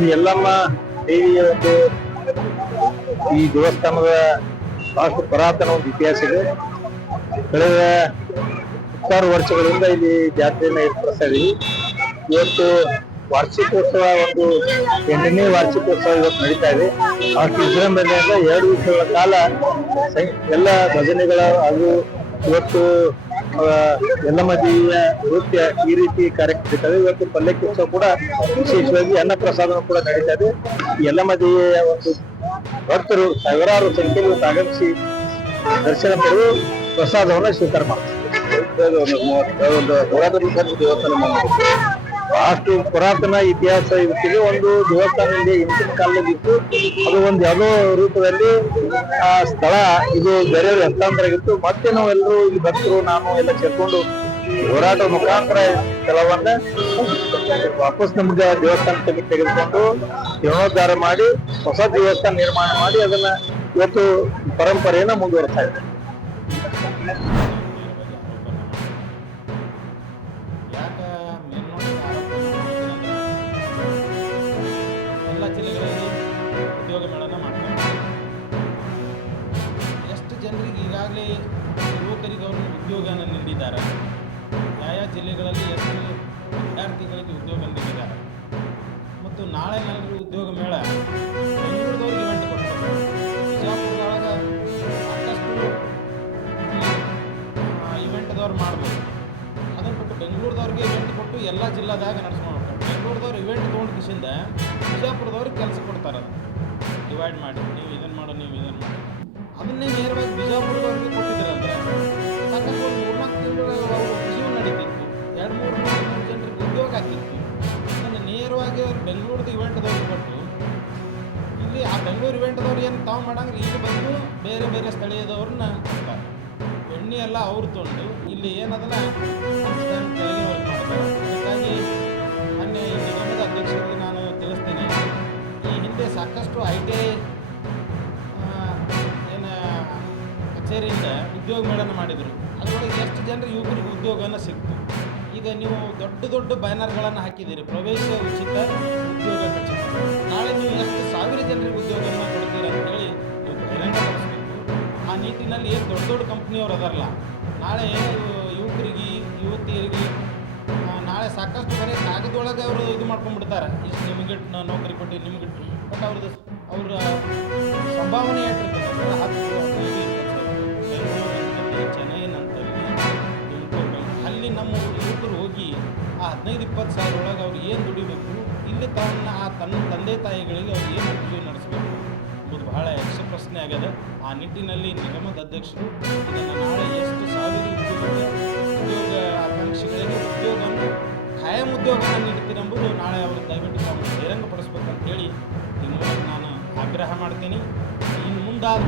ಈ ಎಲ್ಲಮ್ಮ ದೇವಿಯ ಒಂದು ಈ ದೇವಸ್ಥಾನದ ಬಹಳಷ್ಟು ಪುರಾತನ ಒಂದು ಇತಿಹಾಸ ಇದೆ. ಕಳೆದ 10 ವರ್ಷಗಳಿಂದ ಇಲ್ಲಿ ಜಾತ್ರೆಯನ್ನ ಏರ್ಪಡಿಸ್ತಾ ಇದೀವಿ. ಇವತ್ತು ವಾರ್ಷಿಕೋತ್ಸವ ಒಂದು 8ನೇ ವಾರ್ಷಿಕೋತ್ಸವ ಇವತ್ತು ನಡೀತಾ ಇದೆ. ಅಷ್ಟು ವಿಜೃಂಭಣೆಯಿಂದ 2 ದಿವಸಗಳ ಕಾಲ ಎಲ್ಲ ಭಜನೆಗಳ ಹಾಗೂ ಇವತ್ತು ಎಲ್ಲಮ್ಮ ದೇವಿಯ ನೃತ್ಯ ಈ ರೀತಿ ಕಾರ್ಯಕ್ರಮ ನಡೀತದೆ. ಇವತ್ತು ಪಲ್ಲಕ್ಕಿ ಉತ್ಸವ ಕೂಡ ವಿಶೇಷವಾಗಿ ಅನ್ನ ಪ್ರಸಾದ ಕೂಡ ನಡೀತಾ ಇದೆ. ಎಲ್ಲಮ್ಮ ದೇವಿಯ ಒಂದು ಭಕ್ತರು ಸಾವಿರಾರು ಸಂಖ್ಯೆಯಲ್ಲಿ ಆಗಮಿಸಿ ದರ್ಶನ ಪಡೆದು ಪ್ರಸಾದವನ್ನು ಸ್ವೀಕಾರ ಮಾಡ್ತಾರೆ. ಅಷ್ಟು ಪುರಾತನ ಇತಿಹಾಸ ಇವತ್ತಿಗೆ ಒಂದು ದೇವಸ್ಥಾನ ಇದೆ. ಹಿಂದಿನ ಕಾಲದಲ್ಲಿ ಇತ್ತು. ಅದು ಒಂದು ಯಾವುದೋ ರೂಪದಲ್ಲಿ ಆ ಸ್ಥಳ ಇದು ಬೇರೆಯವರು ಹಸ್ತಾಂತರ ಆಗಿತ್ತು. ಮತ್ತೆ ನಾವೆಲ್ಲರೂ ಇಲ್ಲಿ ಭಕ್ತರು ನಾನು ಎಲ್ಲ ಸೇರ್ಕೊಂಡು ಹೋರಾಟ ಮುಖಾಂತರ ಕೆಲವನ್ನ ವಾಪಸ್ ನಮ್ಗೆ ದೇವಸ್ಥಾನ ತೆಗೆದುಕೊಂಡು ಜೀರ್ಣೋದ್ಧಾರ ಮಾಡಿ ಹೊಸ ದೇವಸ್ಥಾನ ನಿರ್ಮಾಣ ಮಾಡಿ ಅದನ್ನ ಇವತ್ತು ಪರಂಪರೆಯನ್ನ ಮುಂದುವರಿಸ್ತಾ ಇದೆ. ಎಲ್ಲ ಜಿಲ್ಲೆಗಳಲ್ಲಿ ಉದ್ಯೋಗ ಮೇಳನ ಮಾಡ್ತಾರೆ. ಎಷ್ಟು ಜನರಿಗೆ ಈಗಾಗಲೇ ಯುವಕರಿಗೆ ಅವರು ಉದ್ಯೋಗನ ನೀಡಿದ್ದಾರೆ, ಯಾವ ಜಿಲ್ಲೆಗಳಲ್ಲಿ ಎಷ್ಟು ವಿದ್ಯಾರ್ಥಿಗಳಿಗೆ ಉದ್ಯೋಗ ನೀಡಿದ್ದಾರೆ. ಮತ್ತು ನಾಳೆ ನಲ್ಲರೂ ಉದ್ಯೋಗ ಮೇಳ ಬೆಂಗಳೂರದವ್ರಿಗೆ ಇವೆಂಟ್ ಕೊಡ್ತಾರೆ. ಬಿಜಾಪುರದೊಳಗೆ ಸಾಕಷ್ಟು ಇವೆಂಟ್ದವ್ರು ಮಾಡ್ಬೋದು. ಅದನ್ನು ಬಿಟ್ಟು ಬೆಂಗಳೂರದವ್ರಿಗೆ ಇವೆಂಟ್ ಕೊಟ್ಟು ಎಲ್ಲ ಜಿಲ್ಲಾದಾಗ ನಡೆಸ್ಕೊಂಡು ಹೋಗ್ತಾರೆ. ಬೆಂಗಳೂರದವ್ರು ಇವೆಂಟ್ ತೊಗೊಂಡು ಕಿಸಿಂದ ಬಿಜಾಪುರದವ್ರಿಗೆ ಕೆಲಸ ಕೊಡ್ತಾರೆ. ಅದು ಡಿವೈಡ್ ಮಾಡಿ ನೀವು ಇದನ್ನು ಮಾಡೋ ನೀವು ಇದನ್ನು ಮಾಡಿ ಅದನ್ನೇ ನೇರವಾಗಿ ಬಿಜಾಪುರದವ್ರಿಗೆ ಕೊಟ್ಟಿದ್ದಾರೆ. ಅಂದರೆ ಸಾಕಷ್ಟು ಒಂದು 3-4 ತಿಂಗಳು ಅವರು ಜೀವ ನಡೀತಿತ್ತು. 2-3 ಜನರಿಗೆ ಉದ್ಯೋಗ ಆಗ್ತಿತ್ತು. ಅದನ್ನು ನೇರವಾಗಿ ಅವ್ರು ಬೆಂಗಳೂರದ ಇವೆಂಟ್ದವ್ರಿಗೆ ಕೊಟ್ಟು ಇಲ್ಲಿ ಆ ಬೆಂಗಳೂರು ಇವೆಂಟ್ದವ್ರು ಏನು ತಾವು ಮಾಡಂದ್ರೆ ಇಲ್ಲಿ ಬಂದು ಬೇರೆ ಬೇರೆ ಸ್ಥಳೀಯದವ್ರನ್ನ ಕೊಡ್ತಾರೆ. ಎಣ್ಣೆ ಎಲ್ಲ ಅವ್ರು ತೊಗೊಂಡು ಇಲ್ಲಿ ಏನದಲ್ಲ ಕೆಳಗಿನ ವರ್ಕ್ ಮಾಡ್ತಾರೆ. ಅದಕ್ಕಾಗಿ ಮೊನ್ನೆ ಈ ನಿಗಮದ ಅಧ್ಯಕ್ಷರಿಗೆ ನಾನು ತಿಳಿಸ್ತೀನಿ, ಈ ಹಿಂದೆ ಸಾಕಷ್ಟು ITI ಏನು ಕಚೇರಿಯಿಂದ ಉದ್ಯೋಗ ಮೇಳನ ಮಾಡಿದರು. ಅದರೊಳಗೆ ಎಷ್ಟು ಜನರಿಗೆ ಯುವಕರಿಗೆ ಉದ್ಯೋಗನ ಸಿಕ್ತು. ಈಗ ನೀವು ದೊಡ್ಡ ದೊಡ್ಡ ಬ್ಯಾನರ್ಗಳನ್ನು ಹಾಕಿದ್ದೀರಿ, ಪ್ರವೇಶ ಉಚಿತ, ಉದ್ಯೋಗ ಖಚಿತ. ನಾಳೆ ನೀವು ಎಷ್ಟು ಸಾವಿರ ಜನರಿಗೆ ಉದ್ಯೋಗವನ್ನು ಕೊಡ್ತೀರ ಅಂತೇಳಿ ನೀವು ಬಹಿರಂಗಪಡಿಸ್ಬೇಕು. ಆ ನಿಟ್ಟಿನಲ್ಲಿ ಏನು ದೊಡ್ಡ ದೊಡ್ಡ ಕಂಪ್ನಿಯವ್ರು ಅದಾರಲ್ಲ, ನಾಳೆ ಯುವಕರಿಗೆ ಯುವತಿಯರಿಗೆ ನಾಳೆ ಸಾಕಷ್ಟು ಬರೀ ಕಾಗದೊಳಗೆ ಅವರು ಇದು ಮಾಡ್ಕೊಂಡ್ಬಿಡ್ತಾರೆ. ಇಷ್ಟು ನಿಮಗೆ ನೌಕರಿ ಕೊಟ್ಟು ನಿಮಗೆ ಬಟ್ ಅವ್ರದ್ದು ಅವರ ಸಂಭಾವನೆ ಏಟಿರ್ತದೆ. 10-15 ಬೆಂಗಳೂರು ಚೆನ್ನೈನಂತಲ್ಲಿ ತುಮಕೂರು ಅಲ್ಲಿ ನಮ್ಮ ಯುವಕರು ಹೋಗಿ ಆ 15-20 ಸಾವಿರ ಒಳಗೆ ಅವ್ರು ಏನು ದುಡಿಬೇಕು, ಇಲ್ಲಿ ತನ್ನ ತಂದೆ ತಾಯಿಗಳಿಗೆ ಅವ್ರು ಏನು ಉದ್ಯೋಗ ನಡೆಸಬೇಕು ಎಂಬುದು ಬಹಳ ಯಕ್ಷ ಪ್ರಶ್ನೆ ಆಗ್ಯದ. ಆ ನಿಟ್ಟಿನಲ್ಲಿ ನಿಗಮದ ಅಧ್ಯಕ್ಷರು ಇದನ್ನು ನಾಳೆ ಎಷ್ಟು ಸಾವಿರ ಉದ್ಯೋಗ ಆಕಾಂಕ್ಷಿಗಳಿಗೆ ಉದ್ಯೋಗವನ್ನು ಖಾಯಂ ಉದ್ಯೋಗನ ನೀಡ್ತೀರೆಂಬುದು ನಾಳೆ ಅವರು ದಯವಿಟ್ಟು ತಾವು ಬಹಿರಂಗಪಡಿಸ್ಬೇಕಂತ ಹೇಳಿ ಈ ಮೂಲಕ ನಾನು ಆಗ್ರಹ ಮಾಡ್ತೀನಿ. ಇನ್ನು ಮುಂದಾದ